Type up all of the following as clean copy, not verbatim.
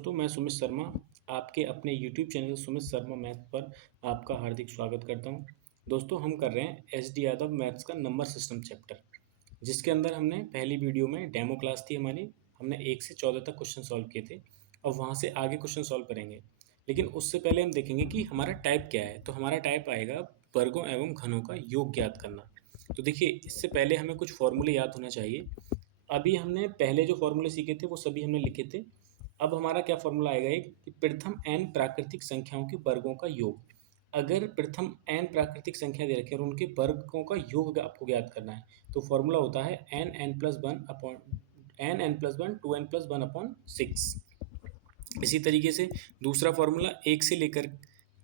दोस्तों मैं सुमित शर्मा आपके अपने YouTube channel Sumit Sharma math पर आपका हार्दिक स्वागत करता हूं। दोस्तों हम कर रहे हैं SD यादव मैथ्स का नंबर सिस्टम चैप्टर, जिसके अंदर हमने पहली वीडियो में डेमो क्लास थी हमारी। हमने 1 से 14 तक क्वेश्चन सॉल्व किए थे और वहां से आगे क्वेश्चन सॉल्व करेंगे। लेकिन उससे पहले हम देखेंगे कि हमारा टाइप क्या है। तो हमारा टाइप आएगा वर्गों एवं घनों का योग ज्ञात करना। तो देखिए, इससे पहले हमें कुछ फॉर्मूले याद होना चाहिए। अभी हमने पहले जो फॉर्मूले सीखे थे वो सभी हमने लिखे थे। अब हमारा क्या फॉर्मूला आएगा एक कि प्रथम n प्राकृतिक संख्याओं के वर्गों का योग। अगर प्रथम n प्राकृतिक संख्या दे रखे और उनके वर्गों का योग आपको ज्ञात करना है, तो फॉर्मूला होता है n n+1 2n+1 6। इसी तरीके से दूसरा फॉर्मूला 1 से लेकर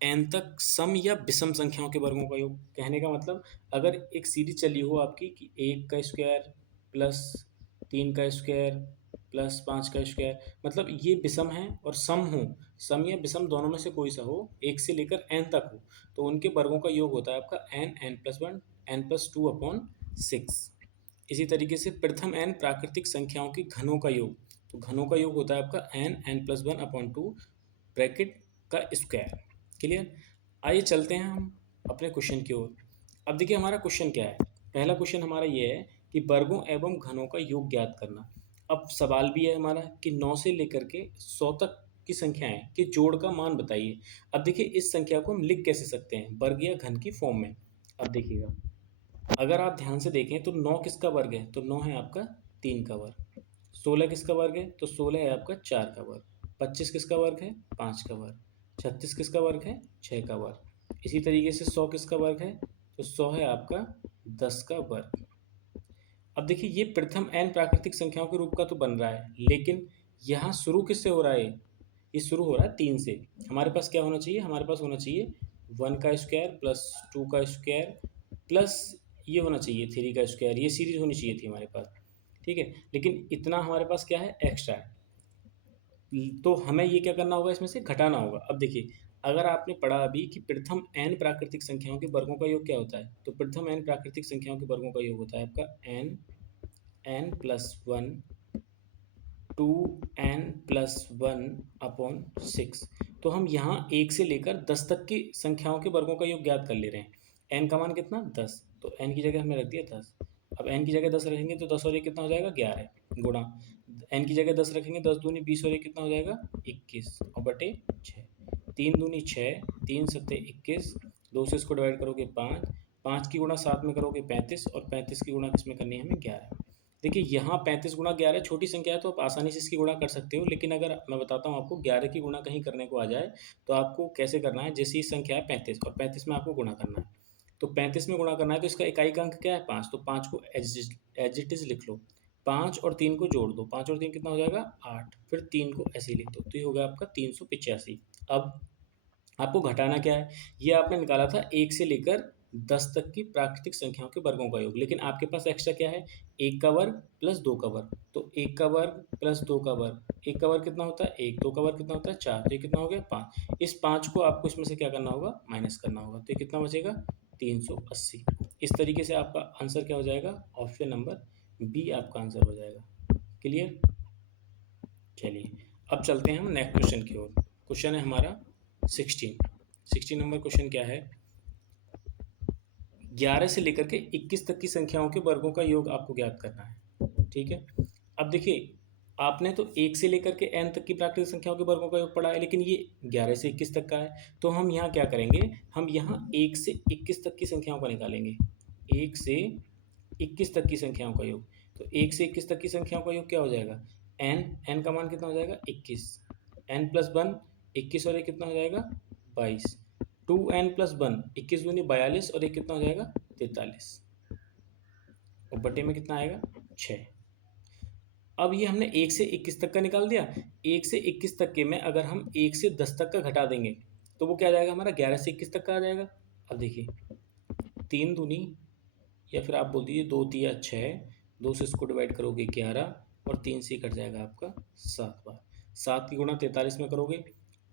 n तक सम या विषम संख्याओं के वर्गों का योग। कहने का मतलब, अगर एक सीरीज चली हो आपकी कि 1 का स्क्वायर प्लस 3 का स्क्वायर प्लस 5 का स्क्वायर, मतलब ये विषम है और सम हो, सम या विषम दोनों में से कोई सा हो, 1 से लेकर n तक हो, तो उनके वर्गों का योग होता है आपका n+1 n+2/6। इसी तरीके से प्रथम n प्राकृतिक संख्याओं के घनों का योग, तो घनों का योग होता है आपका n+1/2 ब्रैकेट का स्क्वायर। क्लियर। आइए चलते हैं हम अपने क्वेश्चन की ओर। अब देखिए हमारा क्वेश्चन क्या है। पहला क्वेश्चन हमारा ये है कि वर्गों एवं घनों का योग ज्ञात करना। अब सवाल भी है हमारा कि 9 से लेकर के 100 तक की संख्याएं के जोड़ का मान बताइए। अब देखिए इस संख्या को हम लिख कैसे सकते हैं वर्ग या घन की फॉर्म में। अब देखिएगा, अगर आप ध्यान से देखें तो 9 किसका वर्ग है, तो 9 है आपका 3 का वर्ग। 16 किसका वर्ग है, तो 16 है आपका 4 का वर्ग। 25 किसका वर्ग है, 5 का वर्ग। 36 किसका वर्ग है, 6 का वर्ग। इसी तरीके से 100 किसका वर्ग है, तो 100 है आपका 10 का वर्ग। अब देखिए ये प्रथम n प्राकृतिक संख्याओं के रूप का तो बन रहा है, लेकिन यहाँ शुरू किससे हो रहा है, ये शुरू हो रहा है 3 से। हमारे पास क्या होना चाहिए, हमारे पास होना चाहिए 1 का स्क्वायर प्लस 2 का स्क्वायर प्लस ये होना चाहिए 3 का स्क्वायर। ये सीरीज होनी चाहिए थी हमारे पास, ठीक है। लेकिन इतना हमारे पास क्या है, एक्स्ट्रा है, तो हमें ये क्या करना होगा, इसमें से घटाना होगा। अब देखिए, अगर आपने पढ़ा अभी कि प्रथम n प्राकृतिक संख्याओं के वर्गों का योग क्या होता है, तो प्रथम n प्राकृतिक संख्याओं के वर्गों का योग होता है आपका n+1 2n+1/6। तो हम यहाँ 1 से लेकर 10 तक की संख्याओं के वर्गों का योग ज्ञात कर ले रहे हैं। n का मान कितना, 10, तो n की जगह हमने रख दिया 10। अब n की जगह 10 रखेंगे तो 10 और 1 कितना हो जाएगा, 11 गुणा n की जगह 10 रखेंगे, 10 दूनी 20 और 1 कितना हो जाएगा, 21 और बटे 6। 3 दूनी 6, 3 सत्ते 21, 2 से इसको डिवाइड करोगे 5, 5 की गुणा 7 में करोगे 35 और 35 की गुणा किस में करनी है हमें, 11। देखिए यहाँ 35 गुणा 11 छोटी संख्या है तो आप आसानी से इसकी गुणा कर सकते हो, लेकिन अगर मैं बताता हूँ आपको 11 की गुणा कहीं करने को आ जाए तो आपको कैसे करना है। जैसी संख्या है 35 और 35 में आपको गुणा करना है, तो 35 में गुणा करना है तो इसका इकाई का अंक क्या है, 5, तो 5 को एज इट इज लिख लो। 5 और 3 को जोड़ दो, 5 और 3 कितना हो जाएगा, 8, फिर 3 को ऐसे ही लिख दो, तो ये होगा आपका 385। अब आपको घटाना क्या है, ये आपने निकाला था 1 से लेकर 10 तक की प्राकृतिक संख्याओं के वर्गों का योग, लेकिन आपके पास एक्स्ट्रा क्या है, 1 का वर्ग प्लस 2 का वर्ग। तो 1 का वर्ग प्लस 2 का वर्ग, 1 का वर्ग कितना होता है 1, 2 का वर्ग कितना होता है 4, तो ये कितना हो गया 5। इस 5 को आपको इसमें से क्या करना होगा, माइनस करना होगा, तो ये कितना बचेगा 380। इस तरीके से आपका आंसर क्या हो जाएगा, ऑप्शन नंबर बी आपका आंसर हो जाएगा। क्लियर। चलिए अब चलते हैं हम नेक्स्ट क्वेश्चन की ओर। क्वेश्चन है हमारा 16 नंबर क्वेश्चन क्या है, 11 से लेकर के 21 तक की संख्याओं के वर्गों का योग आपको ज्ञात करना है, ठीक है। अब देखिए, आपने तो 1 से लेकर के n तक की प्राकृतिक संख्याओं के वर्गों का योग पढ़ा है, लेकिन ये 11 से 21 तक का है, तो हम यहाँ क्या करेंगे, हम यहाँ 1 से 21 तक की संख्याओं का निकालेंगे। 1 से 21 तक की संख्याओं का योग, तो 1 से 21 तक की संख्याओं का योग क्या हो जाएगा, n का मान कितना हो जाएगा 21, n+1 21 और 1 कितना हो जाएगा 22, 2n+1 21 दूनी 42 और 1 कितना हो जाएगा 43 और बटे में कितना आएगा 6। अब ये हमने 1 से 21 तक का निकाल दिया। 1 से 21 तक के में अगर हम 1 से 10 तक का घटा देंगे तो वो क्या आ जाएगा हमारा, 11 से 21 तक का आ जाएगा। अब देखिए 3 दूनी, या फिर आप बोल दीजिए 2 तिया 6, 2 से इसको डिवाइड करोगे 11 और 3 से कट जाएगा आपका 7 बार। 7 की गुणा 43 में करोगे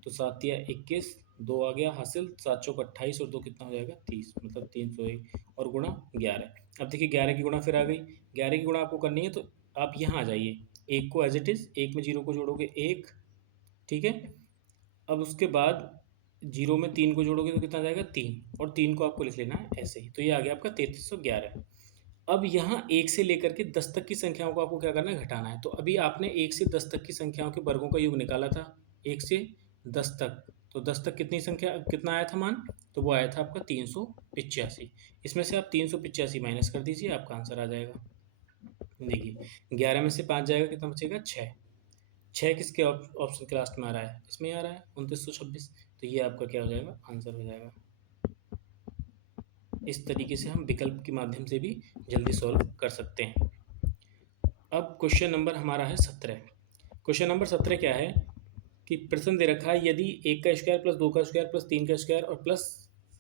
तो 7 तिया 21, 2 आ गया हासिल, 7 चौक 28 और 2 कितना हो जाएगा 30, मतलब 301 और गुणा 11। अब देखिए 11 की गुणा फिर आ गई, 11 की गुणा आपको करनी है तो आप यहाँ आ जाइए, 1 को एज इट इज़, 1 में 0 को जोड़ोगे 1, ठीक है। अब उसके बाद 0 में 3 को जोड़ोगे तो कितना आ जाएगा 3, और 3 को आपको लिख लेना है ऐसे ही, तो ये आ गया आपका 3311। अब यहाँ 1 से लेकर के 10 तक की संख्याओं को आपको क्या करना है, घटाना है। तो अभी आपने 1 से 10 तक की संख्याओं के वर्गों का योग निकाला था, 1 से 10 तक, तो 10 तक कितनी संख्या, कितना आया था मान, तो वो आया था आपका 385। इसमें से आप 385 माइनस कर दीजिए, आपका आंसर आ जाएगा। देखिए 11 में से 5 जाएगा, कितना बचेगा 6। 6 किसके ऑप्शन के लास्ट में आ रहा है, इसमें आ रहा है 2926, तो ये आपका क्या हो जाएगा, आंसर हो जाएगा। इस तरीके से हम विकल्प के माध्यम से भी जल्दी सॉल्व कर सकते हैं। अब क्वेश्चन नंबर हमारा है 17। क्वेश्चन नंबर 17 क्या है कि प्रश्न दे रखा है, यदि 1 का स्क्वायर प्लस 2 का स्क्वायर प्लस 3 का स्क्वायर और प्लस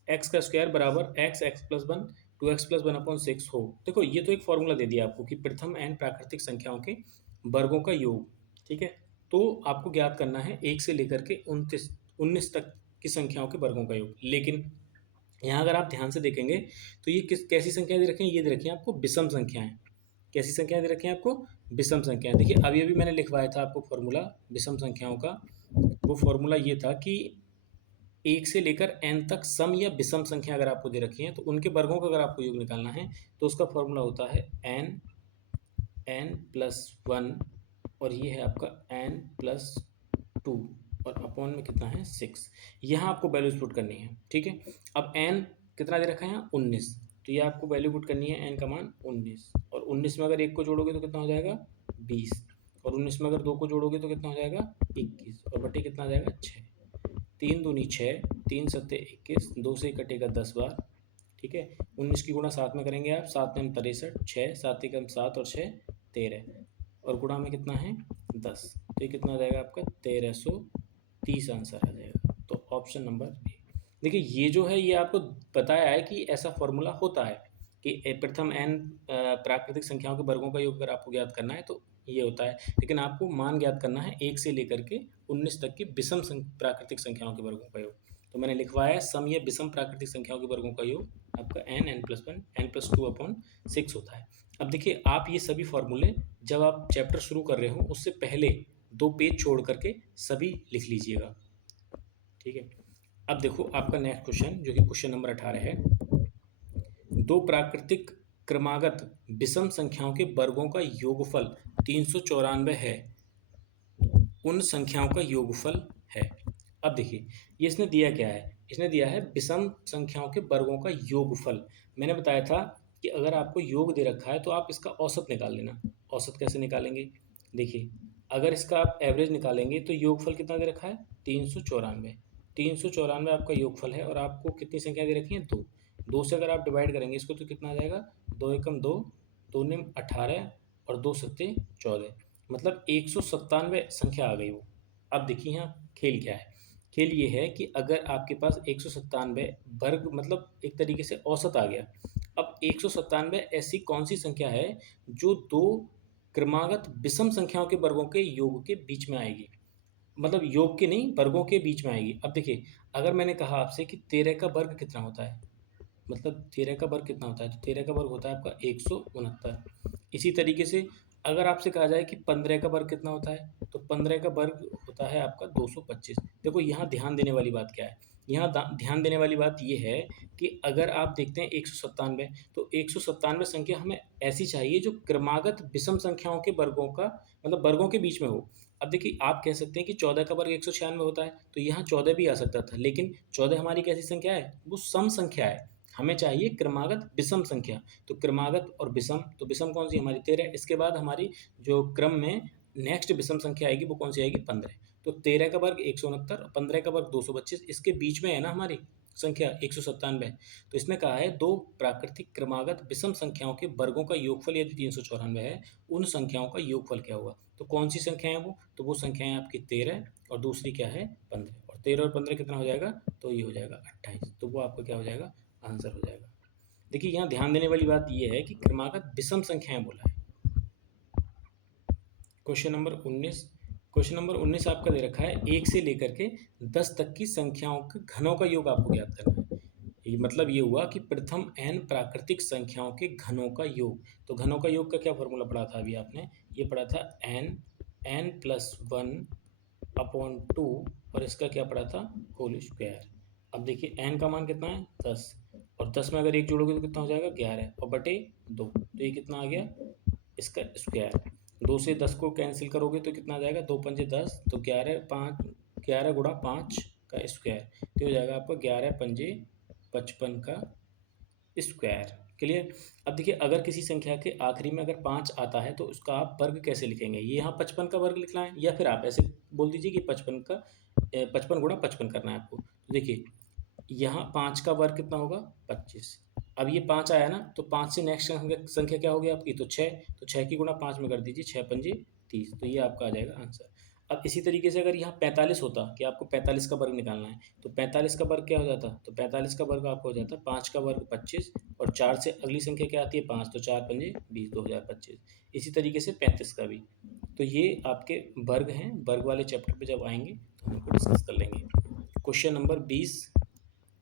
एक्स का स्क्वायर बराबर एक्स प्लस 1 2x प्लस 1/6 हो। देखो ये तो एक फॉर्मूला दे दिया आपको कि प्रथम एन प्राकृतिक संख्याओं के वर्गों का योग, ठीक है। तो आपको ज्ञात करना है 1 से लेकर के 19 तक की संख्याओं के वर्गों का योग। लेकिन यहाँ अगर आप ध्यान से देखेंगे तो ये कैसी संख्याएं दे रखी हैं, ये दे रखी हैं आपको विषम संख्याएं। कैसी संख्याएं दे रखी हैं आपको, विषम संख्याएं। देखिए अभी अभी मैंने लिखवाया था आपको फॉर्मूला विषम संख्याओं का। वो फॉर्मूला ये था कि 1 से लेकर n तक सम या विषम संख्या अगर आपको दे रखी है तो उनके वर्गों का अगर आपको योग निकालना है तो उसका फॉर्मूला होता है n+1, और ये है आपका n+2, और अपॉन में कितना है 6। यहाँ आपको वैल्यूज पुट करनी है, ठीक है। अब n कितना दे रखा है यहाँ 19, तो ये आपको वैल्यू पुट करनी है n का मान 19, और 19 में अगर 1 को जोड़ोगे तो कितना हो जाएगा 20, और 19 में अगर 2 को जोड़ोगे तो कितना हो जाएगा 21, और बटे कितना आ जाएगा 6। 3 दूनी 6, 3 सत्ते 21, 2 से कटेगा 10 बार, ठीक है। 19 की गुणा 7 में करेंगे आप, 7 में 63, 6 7 एकम 7 और 6 13, और गुणा में कितना है 10, तो ये कितना आ जाएगा आपका 1330 आंसर आ जाएगा। तो ऑप्शन नंबर ए। देखिए ये जो है ये आपको बताया है कि ऐसा फॉर्मूला होता है कि प्रथम एन प्राकृतिक संख्याओं के वर्गों का योग अगर आपको ज्ञात करना है तो ये होता है, लेकिन आपको मान ज्ञात करना है 1 से लेकर के 19 तक की विषम प्राकृतिक संख्याओं के वर्गों का योग। तो मैंने लिखवाया सम या विषम प्राकृतिक संख्याओं के वर्गों का योग आपका n+1 n+2/6 होता है। अब देखिए आप ये सभी फॉर्मूले जब आप चैप्टर शुरू कर रहे हो उससे पहले 2 पेज छोड़ करके सभी लिख लीजिएगा, ठीक है। अब देखो आपका नेक्स्ट क्वेश्चन जो कि क्वेश्चन नंबर 18 है, दो प्राकृतिक क्रमागत विषम संख्याओं के वर्गों का योगफल 394 है, उन संख्याओं का योगफल है। अब देखिए ये इसने दिया क्या है, इसने दिया है विषम संख्याओं के वर्गों का योगफल। मैंने बताया था कि अगर आपको योग दे रखा है तो आप इसका औसत निकाल लेना। औसत कैसे निकालेंगे, देखिए अगर इसका आप एवरेज निकालेंगे तो योगफल कितना दे रखा है 394। 394 आपका योगफल है, और आपको कितनी संख्या दे रखी है 2। 2 से अगर आप डिवाइड करेंगे इसको तो कितना आ जाएगा 2 एकम 2, 2 ने 18, और 2 सत्ते 14, मतलब 197 संख्या आ गई वो। अब देखिए यहाँ खेल क्या है, खेल ये है कि अगर आपके पास 197 वर्ग मतलब एक तरीके से औसत आ गया। अब 197 ऐसी कौन सी संख्या है जो दो क्रमागत विषम संख्याओं के वर्गों के योग के बीच में आएगी, मतलब योग के नहीं वर्गों के बीच में आएगी। अब देखिए अगर मैंने कहा आपसे कि 13 का वर्ग कितना होता है, मतलब 13 का वर्ग कितना होता है, तो 13 का वर्ग होता है आपका 169। इसी तरीके से अगर आपसे कहा जाए कि 15 का वर्ग कितना होता है, तो 15 का वर्ग होता है आपका 225। देखो यहाँ ध्यान देने वाली बात क्या है, यहाँ ध्यान देने वाली बात ये है कि अगर आप देखते हैं 197, तो 197 संख्या हमें ऐसी चाहिए जो क्रमागत विषम संख्याओं के वर्गों का मतलब वर्गों के बीच में हो। अब देखिए आप कह सकते हैं कि 14 का वर्ग 196 होता है, तो यहाँ 14 भी आ सकता था, लेकिन 14 हमारी कैसी संख्या है, वो सम संख्या है। हमें चाहिए क्रमागत विषम संख्या, तो क्रमागत और विषम, तो विषम कौन सी हमारी 13, इसके बाद हमारी जो क्रम में नेक्स्ट विषम संख्या आएगी वो कौन सी आएगी 15। तो 13 का वर्ग 169 और 15 का वर्ग 225, इसके बीच में है ना हमारी संख्या 197। तो इसने कहा है दो प्राकृतिक क्रमागत विषम संख्याओं के वर्गों का योगफल यदि 394 है, उन संख्याओं का योगफल क्या होगा। तो कौन सी संख्या है वो, तो वो संख्या है आपकी 13 और दूसरी क्या है 15, और 13 और 15 कितना हो जाएगा, तो ये हो जाएगा 28। तो वो आपका क्या हो जाएगा, आंसर हो जाएगा। देखिए यहाँ ध्यान देने वाली बात यह है कि क्रमागत विषम संख्याएं बोला है। क्वेश्चन नंबर 19, क्वेश्चन नंबर 19 आपका दे रखा है 1 से लेकर के 10 तक की संख्याओं के घनों का योग आपको ज्ञात करना है। ये मतलब ये हुआ कि प्रथम n प्राकृतिक संख्याओं के घनों का योग। तो घनों का योग का क्या फॉर्मूला पढ़ा था अभी आपने, ये पढ़ा था n+1 अपॉन 2 और इसका क्या पड़ा था होल स्क्वायर। अब देखिए n का मान कितना है 10 और 10 में अगर एक जोड़ोगे तो कितना हो जाएगा 11 और बटे 2, तो ये कितना आ गया इसका स्क्वायर। 2 से 10 को कैंसिल करोगे तो कितना आ जाएगा 2 पंजे 10, तो 11 गुणा 5 का स्क्वायर, तो हो जाएगा आपका 11 पंजे 55 का स्क्वायर। क्लियर। अब देखिए अगर किसी संख्या के आखिरी में अगर 5 आता है तो उसका आप वर्ग कैसे लिखेंगे, ये यहाँ 55 का वर्ग लिखना है या फिर आप ऐसे बोल दीजिए कि 55 गुणा 55 करना है आपको। तो देखिए यहाँ 5 का वर्ग कितना होगा 25। अब ये 5 आया ना, तो 5 से नेक्स्ट संख्या क्या होगी आपकी, तो 6, तो 6 की गुणा 5 में कर दीजिए, 6 पंजे 30, तो ये आपका आ जाएगा आंसर। अब इसी तरीके से अगर यहाँ 45 होता कि आपको 45 का वर्ग निकालना है, तो 45 का वर्ग क्या हो जाता, तो 45 का वर्ग आपको हो जाता 5 का वर्ग 25 और 4 से अगली संख्या क्या आती है 5, तो 4 पंजे 20, 2025। इसी तरीके से 35 का भी। तो ये आपके वर्ग हैं, वर्ग वाले चैप्टर पे जब आएंगे तो हम इनको डिस्कस कर लेंगे। क्वेश्चन नंबर 20,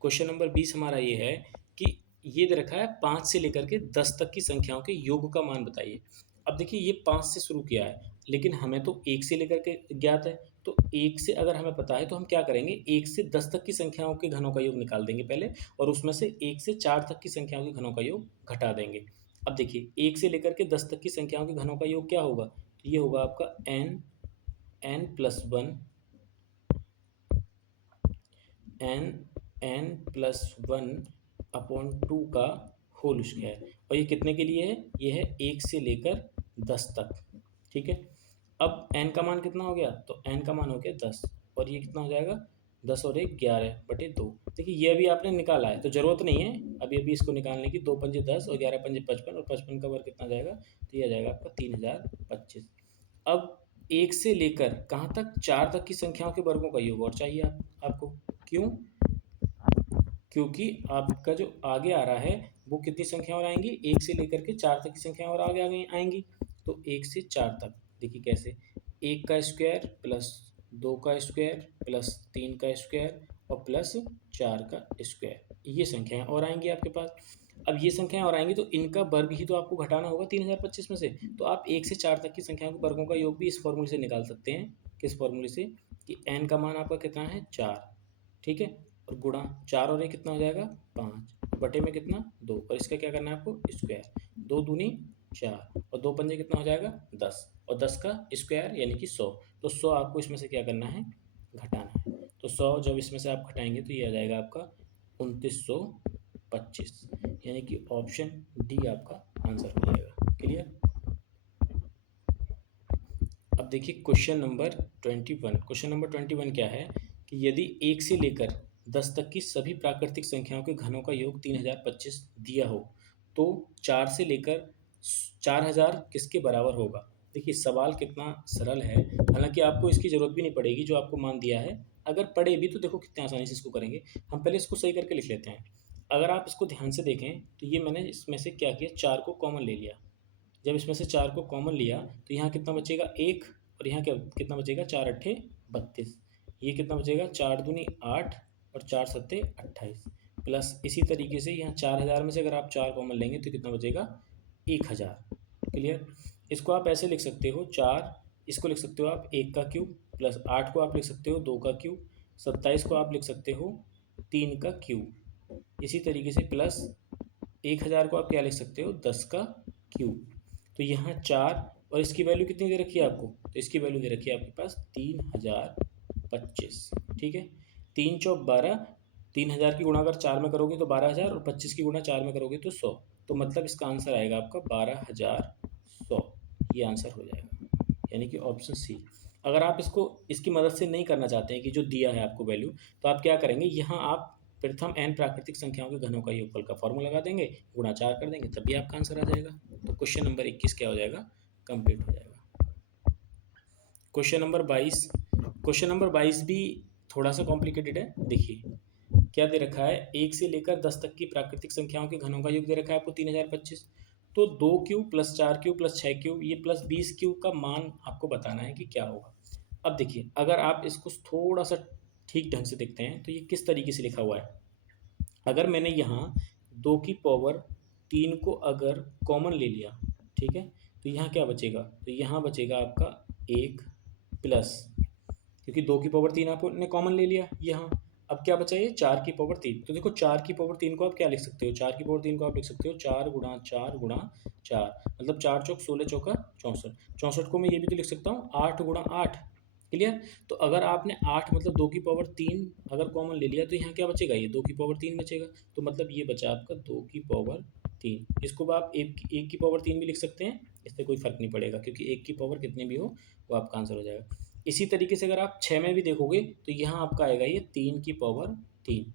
क्वेश्चन नंबर 20 हमारा ये है कि ये दे रखा है 5 से लेकर के 10 तक की संख्याओं के योग का मान बताइए। अब देखिए ये 5 से शुरू किया है लेकिन हमें तो 1 से लेकर के ज्ञात है, तो 1 से अगर हमें पता है तो हम क्या करेंगे 1 से 10 तक की संख्याओं के घनों का योग निकाल देंगे पहले, और उसमें से 1 से 4 तक की संख्याओं के घनों का योग घटा देंगे। अब देखिए 1 से लेकर के 10 तक की संख्याओं के घनों का योग क्या होगा, तो ये होगा आपका n+1 n+1 अपॉन 2 का होल स्क्वायर, और ये कितने के लिए है, ये है 1 से लेकर 10 तक। ठीक है। अब n का मान कितना हो गया, तो n का मान हो गया 10 और ये कितना हो जाएगा 10 और 1 11 बटे 2। देखिए ये अभी आपने निकाला है तो ज़रूरत नहीं है अभी इसको निकालने की। 2 पंजे 10 और 11 पंजे 55 और 55 का वर्ग कितना जाएगा, तो ये आ जाएगा आपका 3025। अब 1 से लेकर कहाँ तक 4 तक की संख्याओं के वर्गों का योग और चाहिए आपको। क्यों, क्योंकि आपका जो आगे आ रहा है वो कितनी संख्या और आएंगी, 1 से लेकर के 4 तक की संख्या और आगे आगे आएंगी। तो 1 से 4 तक देखिए कैसे, 1 का स्क्वायर प्लस 2 का स्क्वायर प्लस 3 का स्क्वायर और प्लस 4 का स्क्वायर, ये संख्याएं और आएंगी आपके पास। अब ये संख्याएं और आएंगी तो इनका वर्ग ही तो आपको घटाना होगा 3025 में से। तो आप 1 से 4 तक की संख्याओं के वर्गों का योग भी इस फॉर्मूले से निकाल सकते हैं। किस फॉर्मूले से, कि n का मान आपका कितना है 4, ठीक है, और गुणा 4 और 1 कितना हो जाएगा 5 बटे में कितना 2, और इसका क्या करना है आपको स्क्वायर, 2 दूनी 4 और 2 पंजे कितना हो जाएगा 10 और 10 का स्क्वायर यानी कि 100। तो 100 आपको इसमें से क्या करना है घटाना है। तो 100 जब इसमें से आप घटाएंगे तो ये आ जाएगा आपका 2925, यानी कि ऑप्शन डी आपका आंसर हो जाएगा। क्लियर। अब देखिए क्वेश्चन नंबर 21। क्वेश्चन नंबर 21 क्या है कि यदि 1 से लेकर 10 तक की सभी प्राकृतिक संख्याओं के घनों का योग 3025 दिया हो तो 4 से लेकर 4000 किसके बराबर होगा। देखिए सवाल कितना सरल है, हालांकि आपको इसकी ज़रूरत भी नहीं पड़ेगी जो आपको मान दिया है, अगर पढ़े भी तो देखो कितने आसानी से इसको करेंगे। हम पहले इसको सही करके लिख लेते हैं। अगर आप इसको ध्यान से देखें तो ये मैंने इसमें से क्या किया, 4 को कॉमन ले लिया। जब इसमें से 4 को कॉमन लिया तो यहाँ कितना बचेगा 1, और यहाँ क्या कितना बचेगा 4 अट्ठे 32, ये कितना बचेगा 4 दूनी 8 और 4 सत्ते 28, प्लस इसी तरीके से यहाँ 4000 में से अगर आप 4 कॉमन लेंगे तो कितना बचेगा 1000। क्लियर। इसको आप ऐसे लिख सकते हो 4, इसको लिख सकते हो आप 1 का क्यूब, प्लस 8 को आप लिख सकते हो 2 का क्यूब, 27 को आप लिख सकते हो 3 का क्यूब, इसी तरीके से प्लस 1000 को आप क्या लिख सकते हो 10 का क्यूब। तो यहाँ 4 और इसकी वैल्यू कितनी दे रखी है आपको, तो इसकी वैल्यू दे रखी है आपके पास 3025। ठीक है, 3 चौक 12, 3000 की गुणा अगर 4 में करोगे तो 12000 और 25 की गुणा 4 में करोगे तो 100, तो मतलब इसका आंसर आएगा आपका 12100, ये आंसर हो जाएगा, यानी कि ऑप्शन सी। अगर आप इसको इसकी मदद से नहीं करना चाहते हैं कि जो दिया है आपको वैल्यू, तो आप क्या करेंगे, यहाँ आप प्रथम n प्राकृतिक संख्याओं के घनों का योगफल का फॉर्मूला लगा देंगे, गुणा 4 कर देंगे, तभी आपका आंसर आ जाएगा। तो क्वेश्चन नंबर 21 क्या हो जाएगा, कंप्लीट हो जाएगा। Question number 22। क्वेश्चन नंबर 22 भी थोड़ा सा कॉम्प्लिकेटेड है। देखिए क्या दे रखा है, 1 से लेकर 10 तक की प्राकृतिक संख्याओं के घनों का योग दे रखा है आपको 3025। तो 2 cube plus 4 cube plus 6 cube ये प्लस 20 क्यूब का मान आपको बताना है कि क्या होगा। अब देखिए अगर आप इसको थोड़ा सा ठीक ढंग से देखते हैं तो ये किस तरीके से लिखा हुआ है। अगर मैंने यहाँ 2 की पावर 3 को अगर कॉमन ले लिया, ठीक है, तो यहाँ क्या बचेगा, तो यहाँ बचेगा आपका 1 प्लस क्योंकि 2 की पावर 3 आपने कॉमन ले लिया यहाँ। अब क्या बचा ये 4 की पावर 3। तो देखो 4 की पावर 3 को आप क्या लिख सकते हो, 4 की पावर 3 को आप लिख सकते हो 4 गुणा 4 गुणा 4, मतलब 4 चौक 16 चौका 64। 64 को मैं ये भी तो लिख सकता हूँ 8 गुणा 8। क्लियर। तो अगर आपने 8 मतलब 2 की पावर 3 अगर कॉमन ले लिया तो यहाँ क्या बचेगा, ये 2 की पावर 3 बचेगा। तो मतलब ये बचा आपका 2 की पावर 3। इसको आप एक की पावर 3 भी लिख सकते हैं, इससे कोई फर्क नहीं पड़ेगा, क्योंकि एक की पावर कितनी भी हो वो आपका आंसर हो जाएगा। इसी तरीके से अगर आप 6 में भी देखोगे तो यहाँ आपका आएगा ये 3 की पावर 3।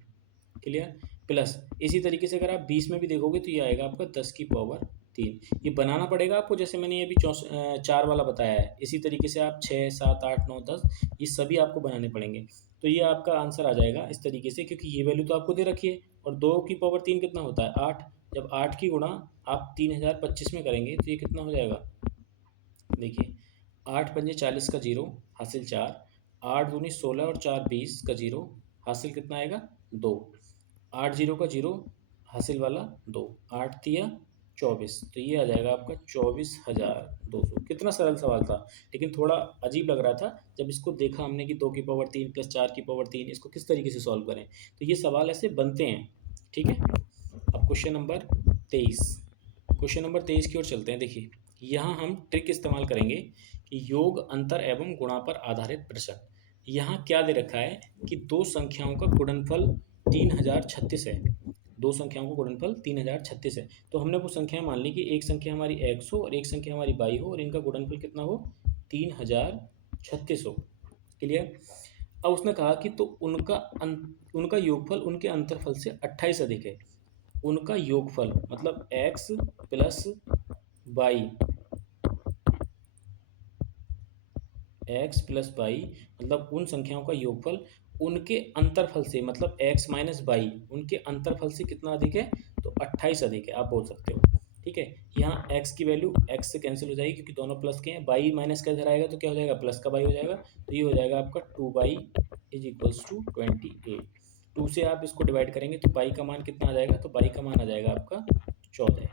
क्लियर। प्लस इसी तरीके से अगर आप 20 में भी देखोगे तो ये आएगा आपका 10 की पावर 3। ये बनाना पड़ेगा आपको, जैसे मैंने ये अभी 4 वाला बताया है। इसी तरीके से आप 6 7 8 9 10 ये सभी आपको बनाने पड़ेंगे। तो ये आपका आंसर आ जाएगा इस तरीके से, क्योंकि ये वैल्यू तो आपको दे रखी है। और 2 की पावर 3 कितना होता है 8। जब 8 की गुणा आप 3025 में करेंगे तो ये कितना हो जाएगा, देखिए 8 पंजे 40 का जीरो हासिल 4, 8 दूनी 16 और 4 20 का जीरो हासिल कितना आएगा 2, 8 जीरो का जीरो हासिल वाला 2, 8 तिया 24। तो ये आ जाएगा आपका 24,200। कितना सरल सवाल था, लेकिन थोड़ा अजीब लग रहा था जब इसको देखा हमने कि 2 की पावर 3 प्लस 4 की पावर 3 इसको किस तरीके से सॉल्व करें। तो ये सवाल ऐसे बनते हैं। ठीक है। अब क्वेश्चन नंबर 23, क्वेश्चन नंबर 23 की ओर चलते हैं। देखिए यहाँ हम ट्रिक इस्तेमाल करेंगे कि योग अंतर एवं गुणा पर आधारित प्रश्न। यहाँ क्या दे रखा है कि दो संख्याओं का गुणनफल 3036 है। दो संख्याओं का गुणनफल 3036 है। तो हमने वो संख्याएं मान ली कि एक संख्या हमारी x हो और एक संख्या हमारी y हो, और इनका गुणनफल कितना हो 3036 हो। क्लियर। अब उसने कहा कि तो उनका योगफल उनके अंतरफल से 28 अधिक है। उनका योगफल मतलब x plus y, x plus y मतलब उन संख्याओं का योगफल उनके अंतरफल से, मतलब x माइनस वाई उनके अंतरफल से कितना अधिक है, तो 28 अधिक है आप बोल सकते हो। ठीक है। यहाँ x की वैल्यू x से कैंसिल हो जाएगी क्योंकि दोनों प्लस के हैं, y माइनस का इधर आएगा तो क्या हो जाएगा प्लस का y हो जाएगा। तो ये हो जाएगा आपका 2y इज इक्वल्स टू 28। 2 से आप इसको डिवाइड करेंगे तो y का मान कितना आ जाएगा, तो y का मान आ जाएगा आपका 14।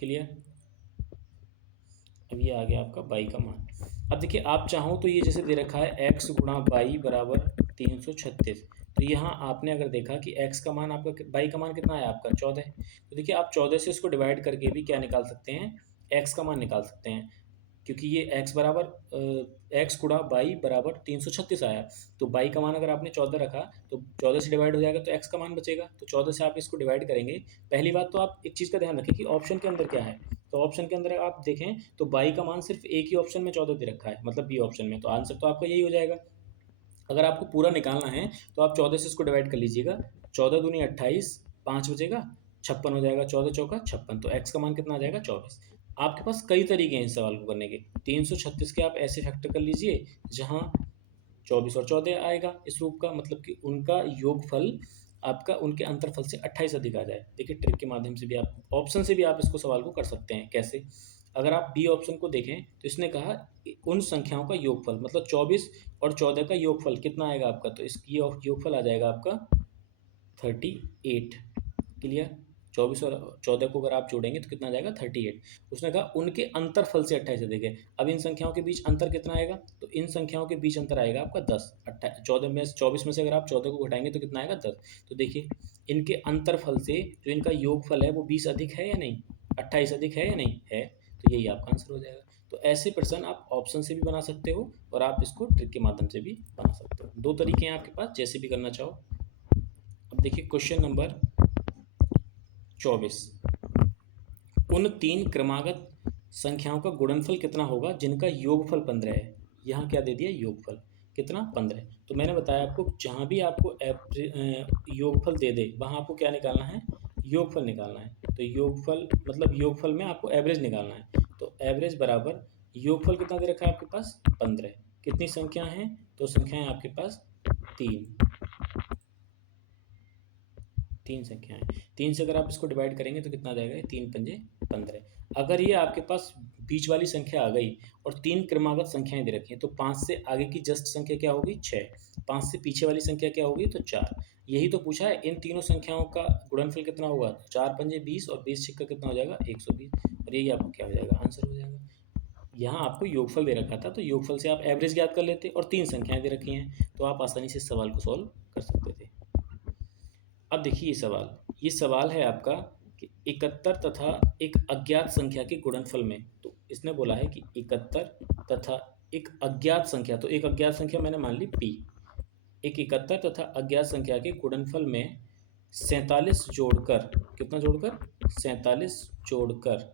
क्लियर। अब ये आ गया आपका बाई का मान। अब देखिए आप चाहो तो ये जैसे दे रखा है x गुणा बाई बराबर 336। तो यहाँ आपने अगर देखा कि x का मान आपका, बाई का मान कितना है आपका 14। तो देखिए आप 14 से इसको डिवाइड करके भी क्या निकाल सकते हैं, x का मान निकाल सकते हैं, क्योंकि ये x बराबर x गुणा बाई बराबर 336 आया। तो बाई का मान अगर आपने 14 रखा तो 14 से डिवाइड हो जाएगा तो x का मान बचेगा। तो 14 से आप इसको डिवाइड करेंगे। पहली बात तो आप एक चीज़ का ध्यान रखें कि ऑप्शन के अंदर क्या है। तो ऑप्शन के अंदर आप देखें तो बाई का मान सिर्फ एक ही ऑप्शन में 14 दे रखा है, मतलब बी ऑप्शन में। तो आंसर तो आपका यही हो जाएगा। अगर आपको पूरा निकालना है तो आप 14 से इसको डिवाइड कर लीजिएगा। 14 दूनी 28, 5 बचेगा 56 हो जाएगा, 14 चौका 56। तो x का मान कितना आ जाएगा 24। आपके पास कई तरीके हैं इस सवाल को करने के। 336 के आप ऐसे फैक्टर कर लीजिए जहाँ 24 और 14 आएगा इस रूप का, मतलब कि उनका योगफल आपका उनके अंतरफल से 28 अधिक आ जाए। देखिए ट्रिक के माध्यम से भी आप, ऑप्शन से भी आप इसको सवाल को कर सकते हैं। कैसे, अगर आप बी ऑप्शन को देखें तो इसने कहा उन संख्याओं का योगफल, मतलब 24 और 14 का योगफल कितना आएगा आपका, तो इसकी योगफल आ जाएगा आपका 38। क्लियर। 24 और 14 को अगर आप जोड़ेंगे तो कितना आ जाएगा 38। उसने कहा उनके अंतरफल से 28 अधिक है। अब इन संख्याओं के बीच अंतर कितना आएगा, तो इन संख्याओं के बीच अंतर आएगा आपका 10। 14 में 24 में से अगर आप 14 को घटाएंगे तो कितना आएगा 10। तो देखिए इनके अंतरफल से जो इनका योगफल है वो 20 अधिक है या नहीं, 28 अधिक है या नहीं है। तो यही आपका आंसर हो जाएगा। तो ऐसे प्रश्न आप ऑप्शन से भी बना सकते हो और आप इसको ट्रिक के माध्यम से भी बना सकते हो। दो तरीके हैं आपके पास, जैसे भी करना चाहो। अब देखिए क्वेश्चन नंबर 24, उन तीन क्रमागत संख्याओं का गुणनफल कितना होगा जिनका योगफल 15 है। यहाँ क्या दे दिया, योगफल कितना 15। तो मैंने बताया आपको जहाँ भी आपको योगफल दे दे वहाँ आपको क्या निकालना है, योगफल निकालना है। तो योगफल मतलब योगफल में आपको एवरेज निकालना है। तो एवरेज बराबर योगफल कितना दे रखा है आपके पास 15। कितनी संख्या हैं, तो संख्याएं आपके पास 3 संख्याएं। 3 से अगर आप इसको डिवाइड करेंगे तो कितना आ जाएगा, 3 पंजे 15। अगर ये आपके पास बीच वाली संख्या आ गई और 3 क्रमागत संख्याएं दे रखी हैं तो 5 से आगे की जस्ट संख्या क्या होगी 6, 5 से पीछे वाली संख्या क्या होगी तो 4। यही तो पूछा है, इन तीनों संख्याओं का गुणनफल कितना होगा, 4 पंजे 20 और 20 छिक्का कितना हो जाएगा 120। और यही आपको क्या हो जाएगा, आंसर हो जाएगा। यहाँ आपको योगफल दे रखा था, तो योगफल से आप एवरेज ज्ञात कर लेते और 3 संख्याएं दे रखी हैं तो आप आसानी से इस सवाल को सॉल्व कर सकते थे। अब देखिए ये सवाल है आपका कि 71 तथा एक अज्ञात संख्या के गुणनफल में, तो इसने बोला है कि 71 तथा एक अज्ञात संख्या, तो एक अज्ञात संख्या मैंने मान ली p, एक 71 तथा अज्ञात संख्या के गुणनफल में 47 जोड़कर, कितना जोड़कर, 47 जोड़कर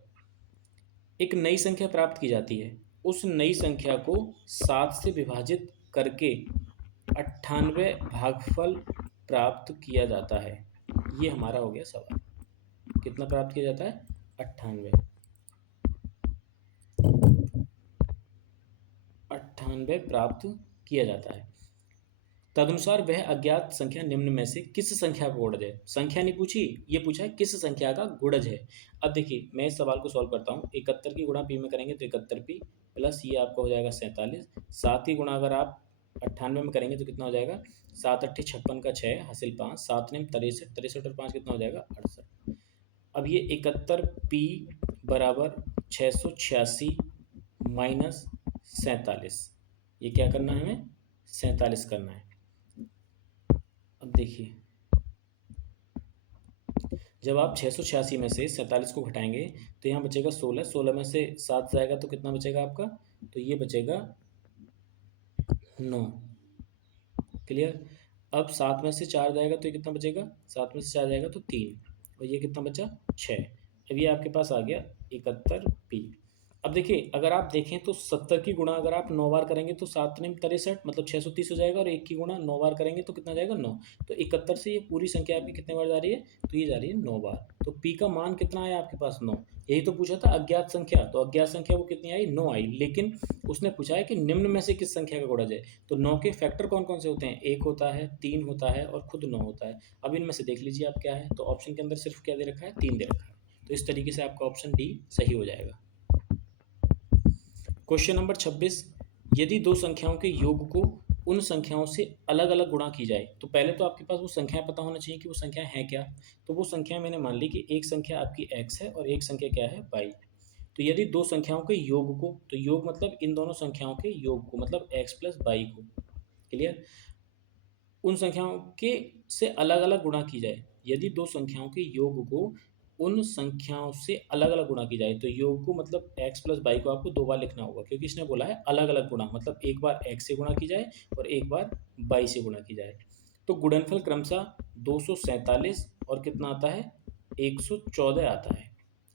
एक नई संख्या प्राप्त की जाती है। उस नई संख्या को 7 से विभाजित करके 98 भागफल प्राप्त किया जाता है। ये हमारा हो गया सवाल। कितना प्राप्त किया जाता है? 98 प्राप्त किया जाता है। तदनुसार वह अज्ञात संख्या निम्न में से किस संख्या का गुणज है? संख्या नहीं पूछी, ये पूछा है किस संख्या का गुणज है। अब देखिए मैं इस सवाल को सॉल्व करता हूँ। 71 की गुणा पी में करेंगे तो 71p प्लस ये आपका हो जाएगा 47। 7 की गुणा अगर आप 98 में करेंगे तो कितना हो जाएगा? 7 अट्ठी 56 का 6 हासिल 5, 7 ने 63, 63 और 5 कितना हो जाएगा? 68। अब ये 71p बराबर 686 माइनस 47, ये क्या करना है हमें? 47 करना है। अब देखिए जब आप 686 में से 47 को घटाएंगे तो यहाँ बचेगा 16, 16 में से 7 जाएगा तो कितना बचेगा आपका? तो ये बचेगा 9। क्लियर। अब 7 में से 4 जाएगा तो ये कितना बचेगा? 7 में से 4 जाएगा तो 3, और ये कितना बचा? 6। अब ये आपके पास आ गया 71p। अब देखिए अगर आप देखें तो 70 की गुणा अगर आप 9 बार करेंगे तो 7 ने 63 मतलब 630 हो जाएगा, और 1 की गुणा 9 बार करेंगे तो कितना जाएगा? 9। तो 71 से ये पूरी संख्या आपकी कितने बार जा रही है? तो ये जा रही है 9 बार। तो p का मान कितना आया आपके पास? 9। यही तो पूछा था अज्ञात संख्या, तो अज्ञात संख्या वो कितनी आई? 9 आई। लेकिन उसने पूछा है कि निम्न में से किस संख्या का गुणज है। तो 9 के फैक्टर कौन कौन से होते हैं? 1 होता है, 3 होता है और खुद 9 होता है। अब इनमें से देख लीजिए आप क्या है। तो ऑप्शन के अंदर सिर्फ क्या दे रखा है? 3 दे रखा है। तो इस तरीके से आपका ऑप्शन डी सही हो जाएगा। क्वेश्चन नंबर 26, यदि दो संख्याओं के योग को उन संख्याओं से अलग अलग गुणा की जाए, तो पहले तो आपके पास वो संख्याएं पता होना चाहिए कि वो संख्याएं हैं क्या। तो वो संख्या मैंने मान ली कि एक संख्या आपकी x है और एक संख्या क्या है? y। तो यदि दो संख्याओं के योग को, तो योग मतलब इन दोनों संख्याओं के योग को, मतलब x प्लस वाई को, क्लियर, उन संख्याओं के से अलग अलग गुणा की जाए। यदि दो संख्याओं के योग को उन संख्याओं से अलग अलग गुणा की जाए, तो योग को मतलब x प्लस वाई को आपको 2 बार लिखना होगा, क्योंकि इसने बोला है अलग अलग गुणा, मतलब एक बार x से गुणा की जाए और एक बार y से गुणा की जाए। तो गुणनफल क्रमशः 247 और कितना आता है? 114 आता है।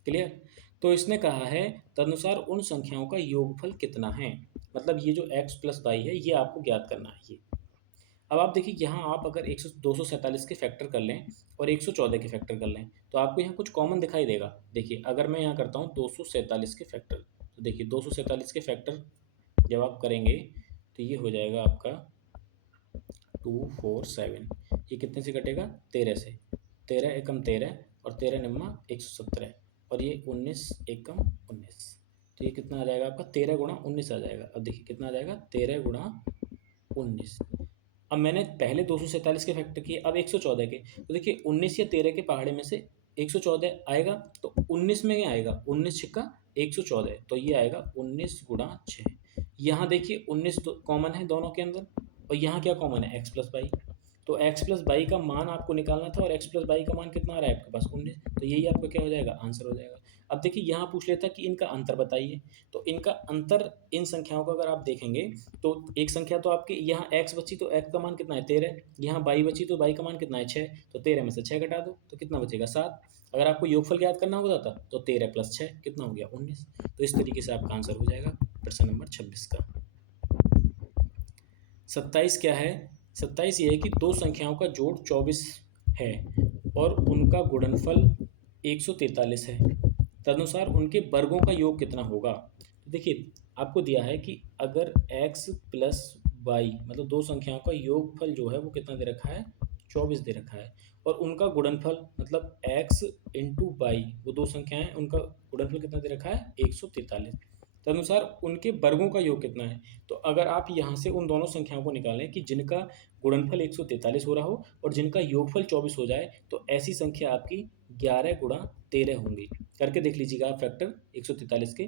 क्लियर। तो इसने कहा है तदनुसार उन संख्याओं का योगफल कितना है, मतलब ये जो x प्लस वाई है ये आपको ज्ञात करना है। ये अब आप देखिए यहाँ आप अगर 247 के फैक्टर कर लें और 114 के फैक्टर कर लें तो आपको यहाँ कुछ कॉमन दिखाई देगा। देखिए अगर मैं यहाँ करता हूँ 247 के फैक्टर, तो देखिए 247 के फैक्टर जब आप करेंगे तो ये हो जाएगा आपका 247। ये कितने से कटेगा? 13 से। 13 एकम 13 और 13 निम्मा 117, और ये 19 एकम 19, तो ये कितना आ जाएगा आपका? 13 गुणा 19 आ जाएगा। अब देखिए कितना आ जाएगा? 13 गुणा 19। अब मैंने पहले 247 के फैक्टर किए, अब 114 के, तो देखिए 19 या 13 के पहाड़े में से 114 आएगा, तो 19 में आएगा 19 छिक्का 114, तो ये आएगा 19 गुणा 6। यहाँ देखिए 19 तो कॉमन है दोनों के अंदर, और यहाँ क्या कॉमन है? x plus y. तो x प्लस वाई का मान आपको निकालना था, और x प्लस वाई का मान कितना आ रहा है आपके पास? 19। तो यही आपका क्या हो जाएगा? आंसर हो जाएगा। अब देखिए यहाँ पूछ लेता कि इनका अंतर बताइए, तो इनका अंतर इन संख्याओं का अगर आप देखेंगे तो एक संख्या तो आपकी यहाँ x बची, तो x का मान कितना है? 13। यहाँ y बची तो y का मान कितना है? 6। तो 13 में से 6 घटा दो तो कितना बचेगा? 7। अगर आपको योगफल ज्ञात करना होता था तो 13 प्लस 6 कितना हो गया? 19। तो इस तरीके से आपका आंसर हो जाएगा प्रश्न नंबर 26 का। 27 क्या है? 27 ये है कि दो संख्याओं का जोड़ 24 है और उनका गुणनफल 143 है। तदनुसार उनके वर्गों का योग कितना होगा? तो देखिए आपको दिया है कि अगर x प्लस वाई, मतलब दो संख्याओं का योगफल जो है वो कितना दे रखा है? 24 दे रखा है, और उनका गुणनफल मतलब x इंटू वाई, वो दो संख्याएं, उनका गुणनफल कितना दे रखा है? 143। तदनुसार उनके वर्गों का योग कितना है? तो अगर आप यहाँ से उन दोनों संख्याओं को निकालें कि जिनका गुणनफल 143 हो रहा हो और जिनका योगफल 24 हो जाए, तो ऐसी संख्या आपकी 11 गुणा 13 होंगी। करके देख लीजिएगा आप फैक्टर 143 के।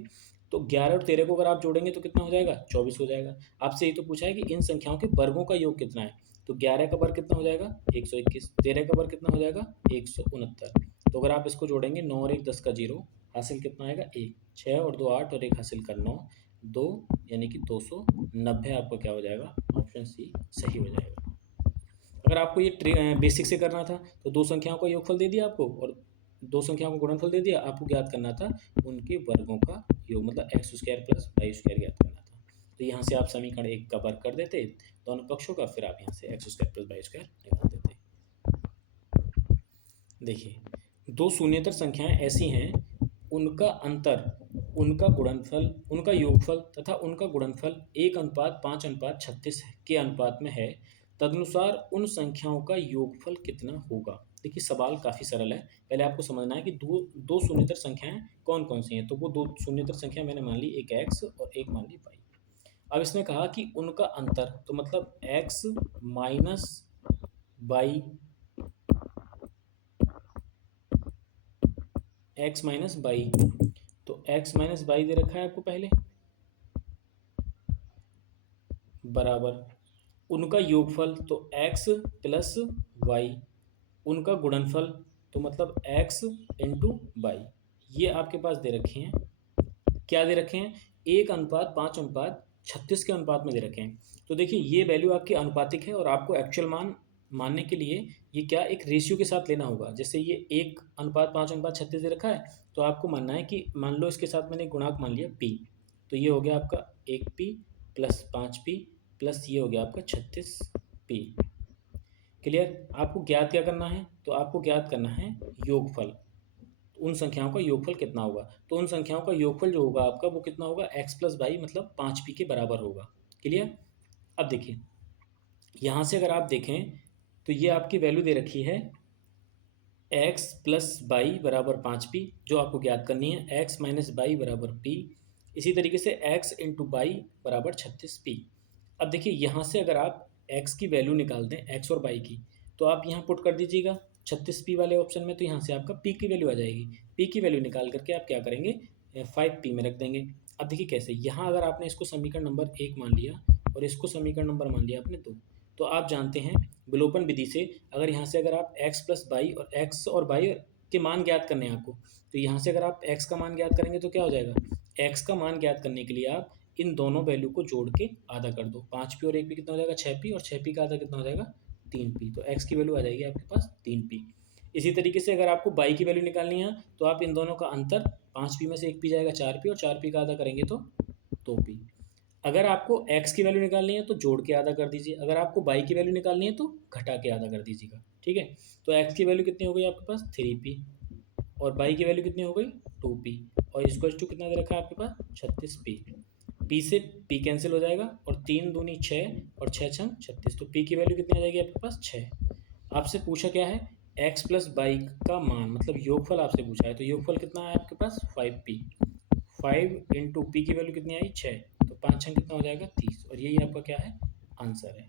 तो 11 और 13 को अगर आप जोड़ेंगे तो कितना हो जाएगा, 24 हो जाएगा। आपसे ये तो पूछा है कि इन संख्याओं के वर्गों का योग कितना है, तो 11 का वर्ग कितना हो जाएगा, 121। 13 का वर्ग कितना हो जाएगा, 169। तो अगर आप इसको जोड़ेंगे, 9 और 1 10 का 0, हासिल कितना आएगा, 1। 6 और 2 8 और 1 हासिल का 9, 2 यानी कि 290 आपका क्या हो जाएगा, ऑप्शन सी सही हो जाएगा। अगर आपको ये बेसिक से करना था तो दो संख्याओं का योगफल दे दिया आपको और दो संख्याओं का गुणनफल दे दिया, आपको ज्ञात करना था उनके वर्गों का योग, मतलब x square plus y square ज्ञात करना था। तो यहाँ से आप समीकरण 1 का वर्ग कर देते दोनों पक्षों का, फिर आप यहाँ से x square plus y square निकाल देते। देखिए, दो शून्येतर संख्याएं ऐसी हैं उनका अंतर, उनका गुणनफल, उनका योगफल तथा उनका गुणनफल 1:5:36 के अनुपात में है, तदनुसार उन संख्याओं का योगफल कितना होगा। देखिए, सवाल काफ़ी सरल है। पहले आपको समझना है कि दो दो शून्येतर संख्याएं कौन कौन सी हैं। तो वो दो शून्येतर संख्या मैंने मान ली, एक एक्स और एक मान ली वाई। अब इसने कहा कि उनका अंतर, तो मतलब x minus y, x minus y, तो एक्स माइनस वाई दे रखा है आपको पहले, बराबर उनका योगफल तो एक्स प्लस वाई, उनका गुणनफल तो मतलब एक्स इंटू वाई। ये आपके पास दे रखे हैं, क्या दे रखे हैं, 1:5:36 के अनुपात में दे रखे हैं। तो देखिए, ये वैल्यू आपकी अनुपातिक है और आपको एक्चुअल मान मानने के लिए ये क्या, एक रेशियो के साथ लेना होगा। जैसे ये 1:5:36 दे रखा है, तो आपको मानना है कि मान लो इसके साथ मैंने गुणांक मान लिया पी, तो ये हो गया आपका 1p प्लस 5p प्लस ये हो गया आपका 36p। क्लियर। आपको ज्ञात क्या करना है, तो आपको ज्ञात करना है योगफल, उन संख्याओं का योगफल कितना होगा। तो उन संख्याओं का योगफल जो होगा आपका वो कितना होगा, एक्स प्लस वाई मतलब 5p के बराबर होगा। क्लियर। अब देखिए, यहाँ से अगर आप देखें तो ये आपकी वैल्यू दे रखी है एक्स प्लस वाई बराबर 5p, जो आपको ज्ञात करनी है, एक्स माइनस वाई बराबर p। इसी तरीके से एक्स इंटू वाई बराबर 36p। अब देखिए, यहाँ से अगर आप एक्स की वैल्यू निकाल दें, एक्स और वाई की, तो आप यहाँ पुट कर दीजिएगा 36p वाले ऑप्शन में, तो यहाँ से आपका p की वैल्यू आ जाएगी। p की वैल्यू निकाल करके आप क्या करेंगे, 5p में रख देंगे। अब देखिए कैसे, यहाँ अगर आपने इसको समीकरण नंबर 1 मान लिया और इसको समीकरण नंबर मान लिया आपने 2, तो आप जानते हैं विलोपन विधि से, अगर यहाँ से अगर आप x प्लस वाई और x और y के मान ज्ञात करने हैं आपको, तो यहाँ से अगर आप x का मान ज्ञात करेंगे तो क्या हो जाएगा, x का मान ज्ञात करने के लिए आप इन दोनों वैल्यू को जोड़ के आधा कर दो। 5p और 1p कितना हो जाएगा, 6p, और 6p का आधा कितना हो जाएगा, 3p। तो x की वैल्यू आ जाएगी आपके पास 3p। इसी तरीके से अगर आपको y की वैल्यू निकालनी है, तो आप इन दोनों का अंतर, 5p में से 1p जाएगा 4p, और 4p का आधा करेंगे तो 2p। अगर आपको x की वैल्यू निकालनी है तो जोड़ के आधा कर दीजिए, अगर आपको y की वैल्यू निकालनी है तो घटा के आधा कर दीजिएगा। ठीक है। तो x की वैल्यू कितनी हो गई आपके पास, 3p, और y की वैल्यू कितनी हो गई, 2p, और इक्वल टू कितना दे रखा है आपके पास, 36p। p से p कैंसिल हो जाएगा, और 3 दूनी 6 और 6 छंग 36, तो p की वैल्यू कितनी आ जाएगी आपके पास, 6। आपसे पूछा क्या है, x प्लस वाई का मान, मतलब योगफल आपसे पूछा है, तो योगफल कितना है आपके पास, 5p। 5 इंटू पी की वैल्यू कितनी आई, 6, तो 5 छंग कितना हो जाएगा, 30, और यही आपका क्या है, आंसर है।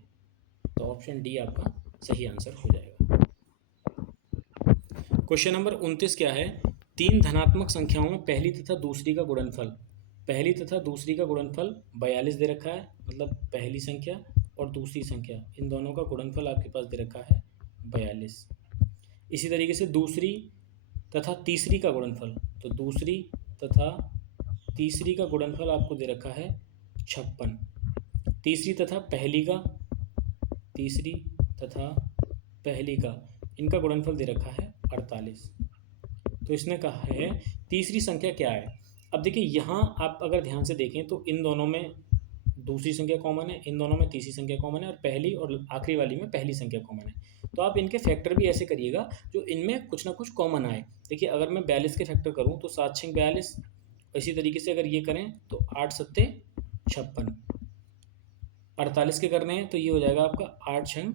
तो ऑप्शन डी आपका सही आंसर हो जाएगा। क्वेश्चन नंबर 29 क्या है, तीन धनात्मक संख्याओं में पहली तथा दूसरी का गुणनफल, पहली तथा दूसरी का गुणनफल 42 दे रखा है, मतलब पहली संख्या और दूसरी संख्या, इन दोनों का गुणनफल आपके पास दे रखा है 42। इसी तरीके से दूसरी तथा तीसरी का गुणनफल, तो दूसरी तथा तीसरी का गुणनफल आपको दे रखा है 56। तीसरी तथा पहली का, तीसरी तथा पहली का, इनका गुणनफल दे रखा है 48। तो इसने कहा है तीसरी संख्या क्या है। अब देखिए, यहाँ आप अगर ध्यान से देखें तो इन दोनों में दूसरी संख्या कॉमन है, इन दोनों में तीसरी संख्या कॉमन है, और पहली और आखिरी वाली में पहली संख्या कॉमन है। तो आप इनके फैक्टर भी ऐसे करिएगा जो इनमें कुछ ना कुछ कॉमन आए। देखिए, अगर मैं 42 के फैक्टर करूँ तो 7 6 42, इसी तरीके से अगर ये करें तो 8 7 56, 48 के करने हैं तो ये हो जाएगा आपका 8 6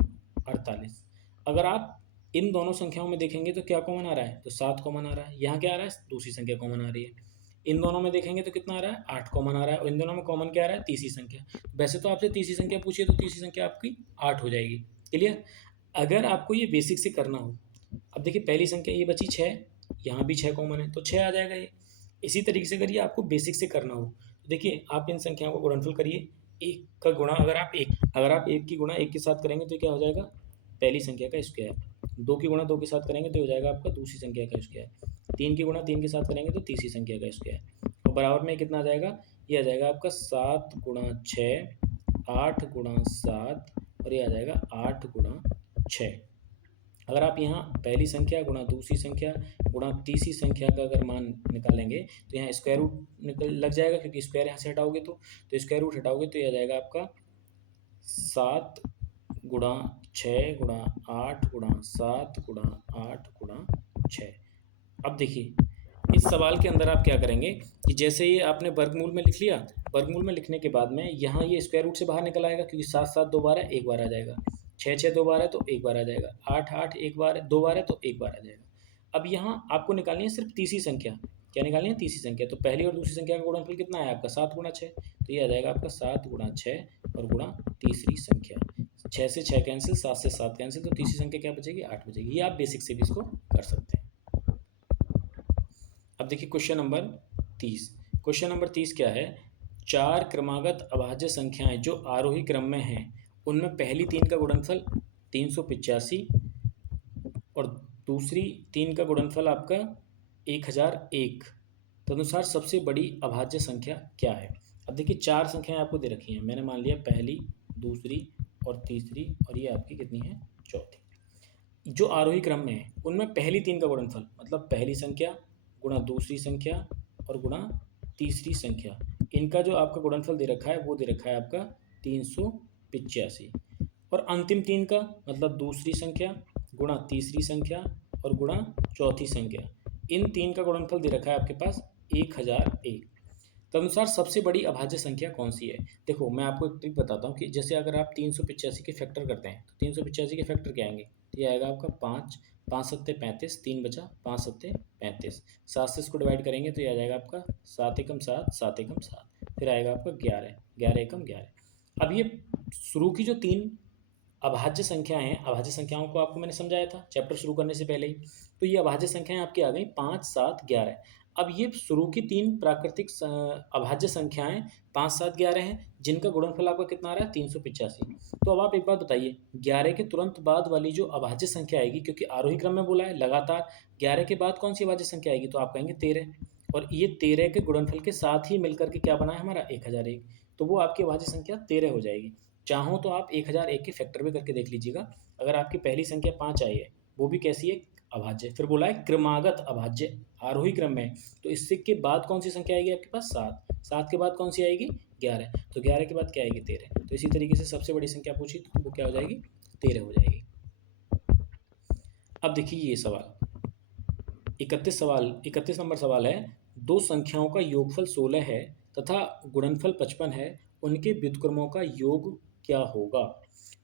48। अगर आप इन दोनों संख्याओं में देखेंगे तो क्या कॉमन आ रहा है, तो 7 कॉमन आ रहा है। यहाँ क्या आ रहा है, दूसरी संख्या कॉमन आ रही है। इन दोनों में देखेंगे तो कितना आ रहा है, 8 कॉमन आ रहा है, और इन दोनों में कॉमन क्या आ रहा है, तीसरी संख्या। वैसे तो आपसे तीसरी संख्या पूछिए तो तीसरी संख्या आपकी 8 हो जाएगी। क्लियर। अगर आपको ये बेसिक से करना हो, अब देखिए पहली संख्या ये बची 6, यहाँ भी 6 कॉमन है तो 6 आ जाएगा ये। इसी तरीके से अगर ये आपको बेसिक से करना हो तो देखिए आप इन संख्याओं का गुणनफल करिए। एक का गुणा अगर आप एक की गुणा एक के साथ करेंगे तो क्या हो जाएगा, पहली संख्या का स्क्वायर। दो की गुणा दो के साथ करेंगे तो हो जाएगा आपका दूसरी संख्या का स्क्वायर। तीन की गुणा तीन के साथ करेंगे तो तीसरी संख्या का स्क्वायर। और बराबर में कितना आ जाएगा, ये आ जाएगा आपका 7 × 6, 8 × 7, और ये आ जाएगा 8 × 6। अगर आप यहाँ पहली संख्या गुणा दूसरी संख्या गुणा तीसरी संख्या का अगर मान निकालेंगे तो यहाँ स्क्वायर रूट निकल लग जाएगा, क्योंकि स्क्वायर यहाँ से हटाओगे तो स्क्वायर रूट हटाओगे तो ये आ जाएगा आपका 7 × 6 × 8 × 7 × 8 × 6। अब देखिए इस सवाल के अंदर आप क्या करेंगे कि जैसे ये आपने वर्गमूल में लिख लिया, वर्गमूल में लिखने के बाद में यहाँ ये स्क्वायर रूट से बाहर निकल आएगा, क्योंकि 7 7 दो बार है एक बार आ जाएगा, 6 6 दो बार है तो एक बार आ जाएगा, 8 8 एक बार दो बार है तो एक बार आ जाएगा। अब यहाँ आपको निकालनी है सिर्फ तीसरी संख्या। क्या निकालनी है, तीसरी संख्या। तो पहली और दूसरी संख्या का गुणनफल कितना है आपका, 7 × 6, तो ये आ जाएगा आपका 7 × 6 और गुणा तीसरी संख्या। 6 से 6 कैंसिल, 7 से 7 कैंसिल, तो तीसरी संख्या क्या बचेगी, 8 बचेगी। ये आप बेसिक से भी इसको कर सकते हैं। अब देखिए क्वेश्चन नंबर 30। क्वेश्चन नंबर 30 क्या है, 4 क्रमागत अभाज्य संख्याएं जो आरोही क्रम में हैं उनमें पहली 3 का गुणनफल 385 और दूसरी 3 का गुणनफल आपका 1001, तदनुसार सबसे बड़ी अभाज्य संख्या क्या है। अब देखिए 4 संख्याएं आपको दे रखी हैं, मैंने मान लिया पहली, दूसरी और तीसरी, और ये आपकी कितनी है, चौथी। जो आरोही क्रम में है उनमें पहली 3 का गुणनफल मतलब पहली संख्या गुणा दूसरी संख्या और गुणा तीसरी संख्या, इनका जो आपका गुणनफल दे रखा है वो दे रखा है आपका 385। और अंतिम 3 का मतलब दूसरी संख्या गुणा तीसरी संख्या और गुणा चौथी संख्या, इन 3 का गुणनफल दे रखा है आपके पास 1001। तदनुसार सबसे बड़ी अभाज्य संख्या कौन सी है। देखो मैं आपको एक ट्रिक बताता हूँ कि जैसे अगर आप 385 के फैक्टर करते हैं तो 385 के फैक्टर क्या आएंगे, तो ये आएगा आपका 5, 5 सत्ते 35, 3 बचा, 5 सत्ते 35, 7 से इसको डिवाइड करेंगे तो ये आ जाएगा आपका 7 एकम 7, 7 एकम 7, फिर आएगा आपका 11, 11 एकम 11। अब ये शुरू की जो 3 अभाज्य संख्याएं हैं, अभाज्य संख्याओं को आपको मैंने समझाया था चैप्टर शुरू करने से पहले ही, तो ये अभाज्य संख्याएं आपकी आ गई 5 7 11। अब ये शुरू की 3 प्राकृतिक अभाज्य संख्याएं 5 7 11 हैं, जिनका गुणनफल आपका कितना आ रहा है, 385। तो अब आप एक बात बताइए, 11 के तुरंत बाद वाली जो अभाज्य संख्या आएगी, क्योंकि आरोही क्रम में बोला है लगातार, 11 के बाद कौन सी अभाज्य संख्या आएगी, तो आप कहेंगे 13, और ये 13 के गुणनफल के साथ ही मिलकर के क्या बना है हमारा 1001, तो वो आपकी अभाज्य संख्या 13 हो जाएगी। चाहो तो आप 1001 के फैक्टर भी करके देख लीजिएगा। अगर आपकी पहली संख्या 5 आई है, वो भी कैसी है, अभाज्य। फिर बोला है क्रमागत अभाज्य, आरोही क्रम में, तो इससे के बाद कौन सी संख्या आएगी आपके पास, 7, 7 के बाद कौन सी आएगी, 11, तो 11 के बाद क्या आएगी, 13। तो इसी तरीके से सबसे बड़ी संख्या पूछी तो वो क्या हो जाएगी, 13 हो जाएगी। अब देखिए ये सवाल 31 नंबर सवाल है, दो संख्याओं का योगफल 16 है तथा गुणनफल 55 है, उनके व्युत्क्रमों का योग क्या होगा।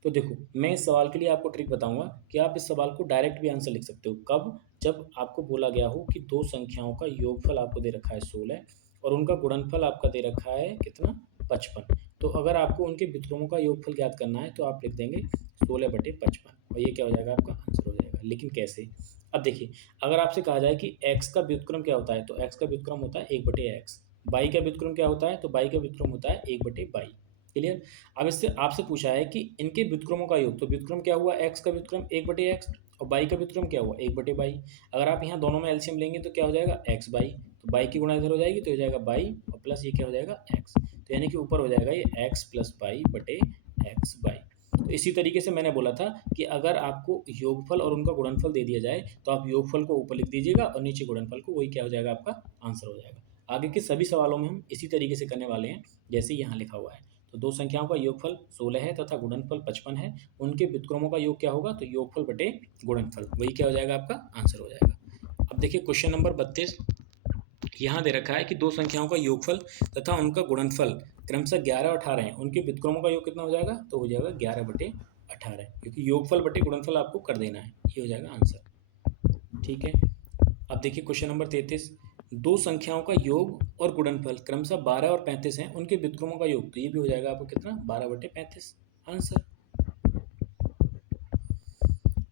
तो देखो मैं इस सवाल के लिए आपको ट्रिक बताऊंगा कि आप इस सवाल को डायरेक्ट भी आंसर लिख सकते हो। कब, जब आपको बोला गया हो कि दो संख्याओं का योगफल आपको दे रखा है 16 और उनका गुणनफल आपका दे रखा है कितना, 55। तो अगर आपको उनके व्युत्क्रमों का योगफल ज्ञात करना है तो आप लिख देंगे 16/55, और ये क्या हो जाएगा, आपका आंसर हो जाएगा। लेकिन कैसे, अब देखिए अगर आपसे कहा जाए कि x का व्युत्क्रम क्या होता है, तो x का व्युत्क्रम होता है 1/x। y का व्युत्क्रम क्या होता है, तो y का व्युत्क्रम होता है 1/y। क्लियर। अब इससे आपसे पूछा है कि इनके व्युत्क्रमों का योग, तो व्युत्क्रम क्या हुआ, x का व्युत्क्रम 1/x और y का व्युत्क्रम क्या हुआ, 1/y। अगर आप यहाँ दोनों में एलसीएम लेंगे तो क्या हो जाएगा, x बाई, तो y की गुणा इधर हो जाएगी तो हो जाएगा y और प्लस ये क्या हो जाएगा, x, तो यानी कि ऊपर हो जाएगा ये x + y/x/y। तो इसी तरीके से मैंने बोला था कि अगर आपको योगफल और उनका गुणनफल दे दिया जाए तो आप योगफल को ऊपर लिख दीजिएगा और नीचे गुणनफल को, वही क्या हो जाएगा, आपका आंसर हो जाएगा। आगे के सभी सवालों में हम इसी तरीके से करने वाले हैं जैसे यहाँ लिखा हुआ है। तो दो संख्याओं का योगफल 16 है तथा गुणनफल 55 है, उनके व्युत्क्रमों का योग क्या होगा, तो योगफल बटे गुणनफल, वही क्या हो जाएगा, आपका आंसर हो जाएगा। अब देखिए क्वेश्चन नंबर 32, यहाँ दे रखा है कि दो संख्याओं का योगफल तथा उनका गुणनफल क्रमशः 11 और 18 है, उनके व्युत्क्रमों का योग कितना हो जाएगा, तो हो जाएगा 11/18, क्योंकि योगफल बटे गुणनफल आपको कर देना है, ये हो जाएगा आंसर। ठीक है। अब देखिए क्वेश्चन नंबर 33, दो संख्याओं का योग और गुणनफल क्रमशः 12 और 35 हैं, उनके व्युत्क्रमों का योग, तो ये भी हो जाएगा आपको कितना, 12/35 आंसर।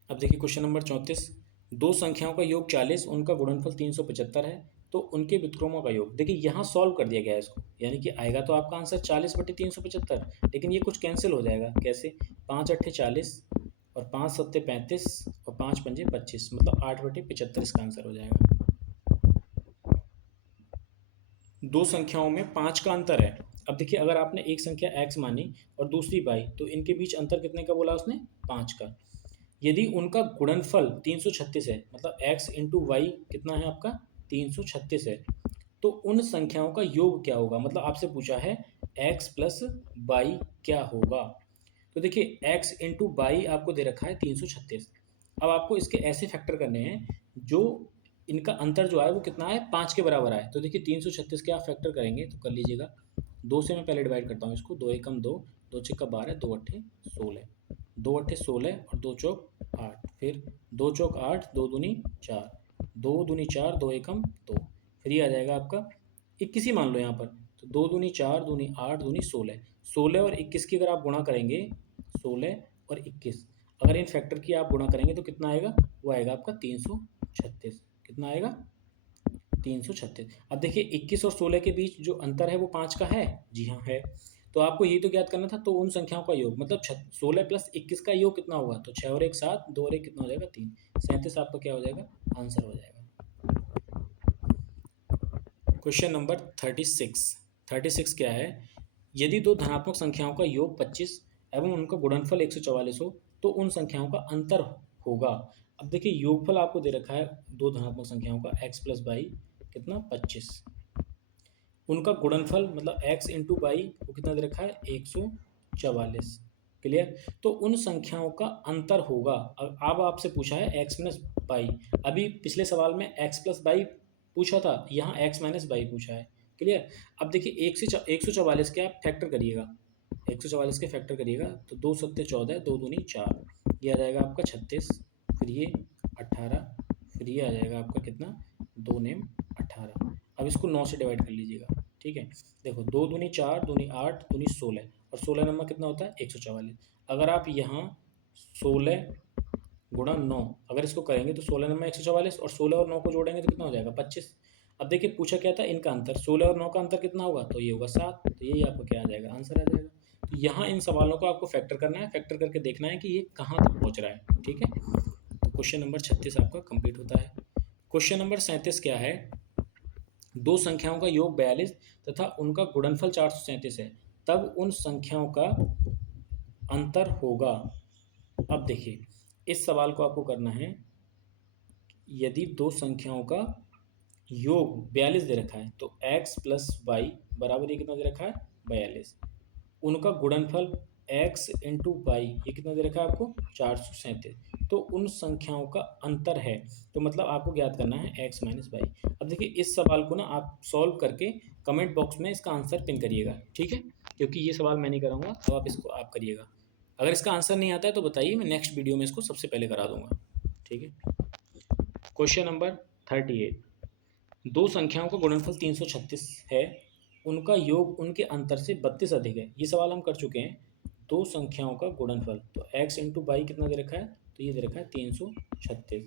अब देखिए क्वेश्चन नंबर 34, दो संख्याओं का योग 40, उनका गुणनफल 375 है, तो उनके व्युत्क्रमों का योग। देखिए यहाँ सॉल्व कर दिया गया है इसको, यानी कि आएगा तो आपका आंसर 40/375, लेकिन ये कुछ कैंसिल हो जाएगा। कैसे? 5 अट्ठे 40 और 5 सत्ते 35 और 5 पंजे 25, मतलब 8/75 इसका आंसर हो जाएगा। दो संख्याओं में 5 का अंतर है। अब देखिए अगर आपने एक संख्या x मानी और दूसरी y, तो इनके बीच अंतर कितने का बोला उसने? 5 का। यदि उनका गुणनफल 336 है, मतलब x इंटू वाई कितना है आपका? 336 है, तो उन संख्याओं का योग क्या होगा? मतलब आपसे पूछा है x प्लस वाई क्या होगा। तो देखिए x इंटू वाई आपको दे रखा है 336। अब आपको इसके ऐसे फैक्टर करने हैं जो इनका अंतर जो है वो कितना है? 5 के बराबर आए। तो देखिए 336 के आप फैक्टर करेंगे तो कर लीजिएगा। 2 से मैं पहले डिवाइड करता हूँ इसको। 2 एकम 2, 2 छक्का 12, 2 अट्ठे 16, 2 अट्ठे 16 और 2 चौक 8, फिर 2 चौक 8, 2 दूनी 4, 2 दूनी 4, 2 एकम 2, फिर ये आ जाएगा आपका 21 ही मान लो यहाँ पर। तो 2 दूनी 4, दूनी 8, दूनी 16, 16 और 21 की अगर आप गुणा करेंगे, 16 और 21 अगर इन फैक्टर की आप गुणा करेंगे तो कितना आएगा? वो आएगा आपका 336। कितना आएगा? 336। अब देखिए 21 और 16 के बीच जो अंतर है वो 5 का है। जी हाँ है। तो आपको यही तो ज्ञात करना था। तो उन संख्याओं का योग मतलब 16 प्लस 21 का योग कितना होगा? तो 6 और 1 7, 2 और 1 कितना हो जाएगा? 3। 37 आपका क्या हो जाएगा? आंसर हो जाएगा। Question number 36। 36 क्या है? यदि दो धनात्मक संख्याओं का योग 25 एवं उनका गुणनफल 144 हो तो उन संख्याओं का अंतर होगा। अब देखिए योगफल आपको दे रखा है दो धनात्मक संख्याओं का x प्लस वाई कितना? 25। उनका गुणनफल मतलब x इंटू वाई वो कितना दे रखा है? 144। क्लियर? तो उन संख्याओं का अंतर होगा। अब आपसे पूछा है x माइनस वाई। अभी पिछले सवाल में x प्लस वाई पूछा था, यहाँ x माइनस वाई पूछा है। क्लियर? अब देखिए 144 के आप फैक्टर करिएगा, 144 के फैक्टर करिएगा तो 2 सत्ते 14, 2 दूनी 4, ये आ जाएगा आपका 36, फिर ये 18, फिर ये आ जाएगा आपका कितना? 2 नेम 18। अब इसको 9 से डिवाइड कर लीजिएगा। ठीक है? देखो 2 दूनी 4, दूनी 8, दूनी 16 और 16 नंबर कितना होता है? 144। अगर आप यहाँ 16 गुणा 9 अगर इसको करेंगे तो 16 नंबर 144 और 16 और 9 को जोड़ेंगे तो कितना हो जाएगा? 25। अब देखिए पूछा क्या था? इनका अंतर। 16 और 9 का अंतर कितना होगा? तो ये होगा 7। तो यही आपको क्या आ जाएगा? आंसर आ जाएगा। तो यहाँ इन सवालों को आपको फैक्टर करना है, फैक्टर करके देखना है कि ये कहाँ तक पहुँच रहा है। ठीक है? तो क्वेश्चन नंबर 36 आपका कंप्लीट होता है। क्वेश्चन नंबर 37 क्या है? दो संख्याओं का योग 42 तथा उनका गुणनफल 437 है, तब उन संख्याओं का अंतर होगा। अब देखिए इस सवाल को आपको करना है, यदि दो संख्याओं का योग 42 दे रखा है तो x प्लस वाई बराबर ये कितना दे रखा है? 42। उनका गुणनफल x इंटू वाई ये कितना दे रखा है आपको? 437। तो उन संख्याओं का अंतर है, तो मतलब आपको ज्ञात करना है x माइनस वाई। अब देखिए इस सवाल को ना आप सॉल्व करके कमेंट बॉक्स में इसका आंसर पिन करिएगा। ठीक है? क्योंकि ये सवाल मैं नहीं कराऊंगा, तो आप इसको आप करिएगा। अगर इसका आंसर नहीं आता है तो बताइए, मैं नेक्स्ट वीडियो में इसको सबसे पहले करा दूंगा। ठीक है? Question number 38। दो संख्याओं का गुणनफल 336 है, उनका योग उनके अंतर से 32 अधिक है। ये सवाल हम कर चुके हैं। दो संख्याओं का गुणनफल तो x इंटू वाई कितना दे रखा है? तो ये दे रखा है 336।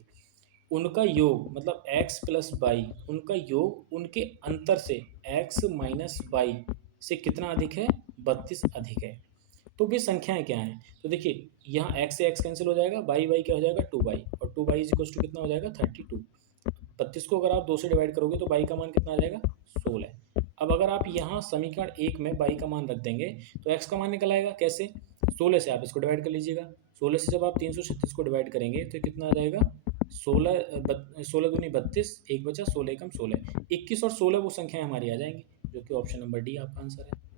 उनका योग मतलब x प्लस वाई, उनका योग उनके अंतर से x माइनस वाई से कितना अधिक है? 32 अधिक है। तो वे संख्याएं क्या हैं? तो देखिए यहाँ x से x कैंसिल हो जाएगा, y क्या हो जाएगा? 2y, और 2y इज इक्वल्स टू कितना हो जाएगा? 32। 32 को अगर आप 2 से डिवाइड करोगे तो y का मान कितना आ जाएगा? 16। अब अगर आप यहाँ समीकरण 1 में y का मान रख देंगे तो x का मान निकल आएगा। कैसे? 16 से आप इसको डिवाइड कर लीजिएगा। 16 से जब आप 336 को डिवाइड करेंगे तो कितना आ जाएगा? 16 दूनी 32, एक बचा 16 एकम 16, 21 और 16 वो संख्याएं हमारी आ जाएंगी, जो कि ऑप्शन नंबर डी आपका आंसर है।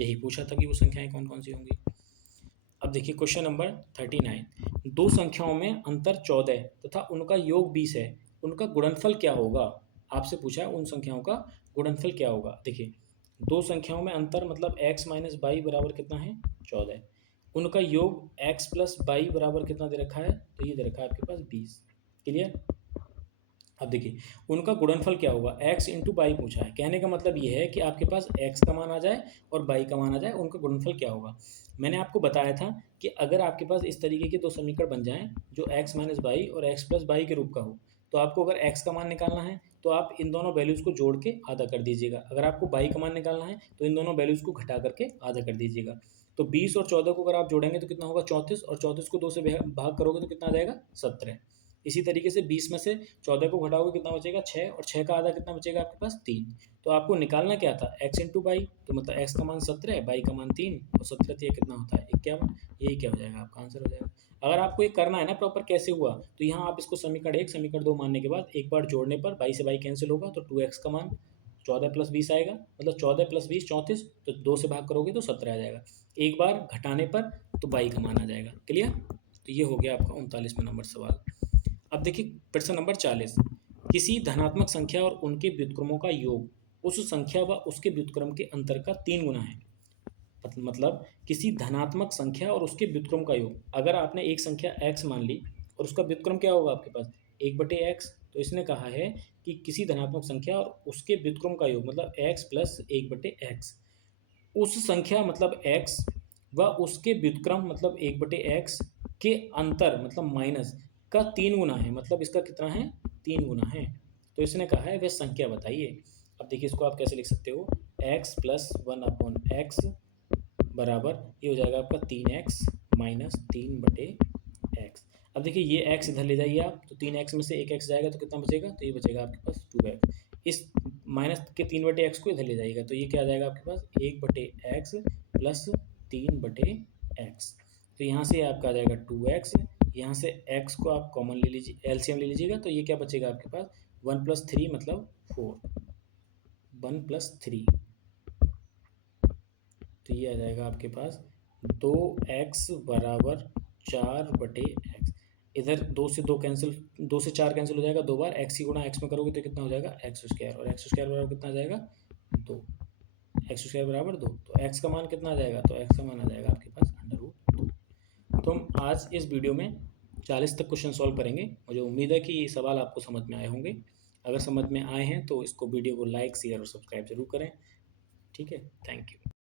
यही पूछा था कि वो संख्याएं कौन कौन सी होंगी। अब देखिए क्वेश्चन नंबर 39। दो संख्याओं में अंतर 14 तथा उनका योग 20 है, उनका गुणनफल क्या होगा? आपसे पूछा है उन संख्याओं का गुणनफल क्या होगा। देखिए दो संख्याओं में अंतर मतलब x माइनस वाई बराबर कितना है? 14। उनका योग x प्लस वाई बराबर कितना दे रखा है? तो ये दे रखा है आपके पास 20। क्लियर? अब देखिए उनका गुणनफल क्या होगा? x इंटू वाई पूछा है। कहने का मतलब ये है कि आपके पास x का मान आ जाए और y का मान आ जाए, उनका गुणनफल क्या होगा। मैंने आपको बताया था कि अगर आपके पास इस तरीके के दो समीकरण बन जाएं जो x माइनस वाई और x प्लस वाई के रूप का हो, तो आपको अगर x का मान निकालना है तो आप इन दोनों वैल्यूज़ को जोड़ के आधा कर दीजिएगा। अगर आपको y का मान निकालना है तो इन दोनों वैल्यूज़ को घटा करके आधा कर दीजिएगा। तो 20 और 14 को अगर आप जोड़ेंगे तो कितना होगा 34, और 34 को 2 से भाग करोगे तो कितना आ जाएगा 17। इसी तरीके से 20 में से 14 को घटाओगे कितना बचेगा 6, और 6 का आधा कितना बचेगा आपके पास 3। तो आपको निकालना क्या था x इंटू बाई, तो मतलब x का मान 17 है, बाई का मान 3, और 17 ये कितना होता है 51। यही क्या हो जाएगा आपका आंसर हो जाएगा। अगर आपको ये करना है ना प्रॉपर कैसे हुआ, तो यहाँ आप इसको समीकरण 1 समीकरण 2 मानने के बाद एक बार जोड़ने पर बाई से बाई कैंसिल होगा, तो 2x का मान 14 प्लस 20 आएगा, मतलब 14 प्लस 20 34, तो 2 से भाग करोगे तो 17 आ जाएगा। एक बार घटाने पर तो बाई का मान आ जाएगा। क्लियर? तो ये हो गया आपका 39वां नंबर सवाल। अब देखिए प्रश्न नंबर 40। किसी धनात्मक संख्या और उनके व्युत्क्रमों का योग उस संख्या व उसके व्युत्क्रम के अंतर का 3 गुना है। मतलब किसी धनात्मक संख्या और उसके व्युत्क्रम का योग, अगर आपने एक संख्या x मान ली और उसका व्युत्क्रम क्या होगा आपके पास 1/x, तो इसने कहा है कि किसी धनात्मक संख्या और उसके व्युत्क्रम का योग मतलब x प्लस 1/x, उस संख्या मतलब x व उसके व्युत्क्रम मतलब 1/x के अंतर मतलब माइनस का 3 गुना है। मतलब इसका कितना है 3 गुना है। तो इसने कहा है वह संख्या बताइए। अब देखिए इसको आप कैसे लिख सकते हो, x प्लस 1/x बराबर ये हो जाएगा आपका 3x माइनस 3/x। अब देखिए ये x इधर ले जाइए आप, तो 3x में से एक x जाएगा तो कितना बचेगा, तो ये बचेगा आपके पास 2x। इस माइनस के 3/x को इधर ले जाइएगा तो ये क्या आ जाएगा आपके पास 1/x प्लस 3/x। तो यहाँ से आपका आ जाएगा 2x, यहाँ से x को आप कॉमन ले लीजिए, एलसीएम ले लीजिएगा, तो ये क्या बचेगा आपके पास 1 + 3 मतलब 4, 1 + 3, तो ये आ जाएगा आपके पास 2x बराबर 4/x। इधर 2 से 2 कैंसिल, 2 से 4 कैंसिल हो जाएगा, 2 बार x ही गुणा x में करोगे तो कितना हो जाएगा x², और x² बराबर कितना आ जाएगा 2, x² बराबर 2। तो x का मान कितना आ जाएगा, तो x का मान आ जाएगा आपके पास √2। तो हम आज इस वीडियो में 40 तक क्वेश्चन सॉल्व करेंगे। मुझे उम्मीद है कि ये सवाल आपको समझ में आए होंगे। अगर समझ में आए हैं तो इसको वीडियो को लाइक शेयर और सब्सक्राइब जरूर करें। ठीक है, थैंक यू।